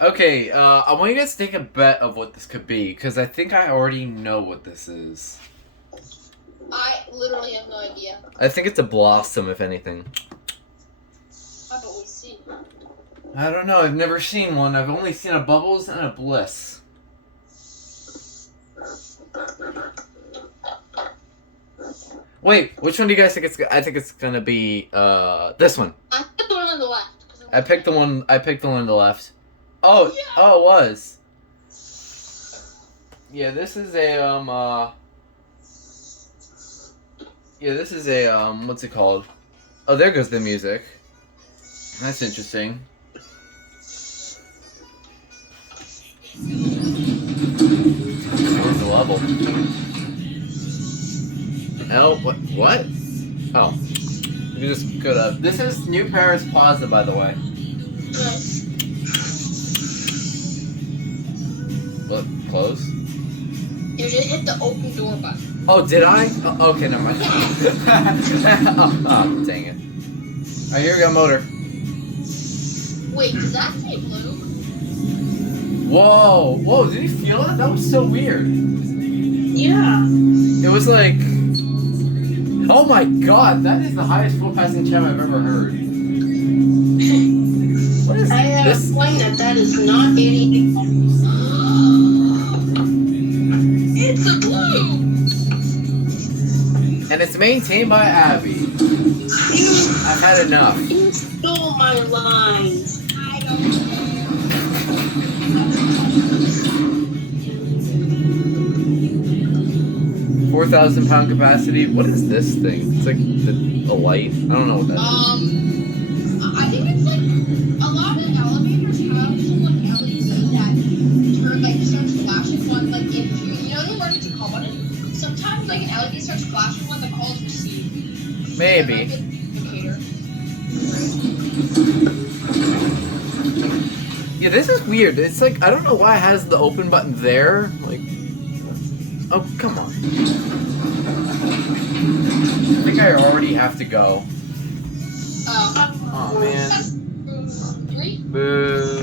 Okay, I want you guys to take a bet of what this could be, because I think I already know what this is. I literally have no idea. I think it's a blossom, if anything. How about we see? I don't know, I've never seen one. I've only seen a bubbles and a bliss. Wait, which one do you guys think it's? I think it's gonna be this one. I picked the one on the left. I picked the one on the left. Oh, Yeah. oh, it was. Yeah, this is a Yeah, this is a what's it called? Oh, there goes the music. That's interesting. Where's the level? Oh, what? Oh. You just go to... This is New Paris Plaza, by the way. Nice. What? Close? You just hit the open door button. Oh, did I? Oh, okay, never mind. oh, dang it. Alright, here we go, motor. Wait, does that say blue? Whoa! Whoa, did you feel it? That was so weird. Yeah. It was like... Oh my god, that is the highest full passing chime I've ever heard. What is I have this? a point that is not anything. It's a blue! And it's maintained by Abbey. I've had enough. You stole my lines. I don't care. 4,000 pound capacity. What is this thing? It's like a light. I don't know what that is. I think it's like a lot of elevators have some like LED that turn like starts flashing when like if you know the emergency call button. Sometimes like an LED starts flashing when the call is received. Maybe. Indicator. Yeah, this is weird. It's like, I don't know why it has the open button there. Like, oh, come on. I think I already have to go. Oh Oh, man. 3. Boo.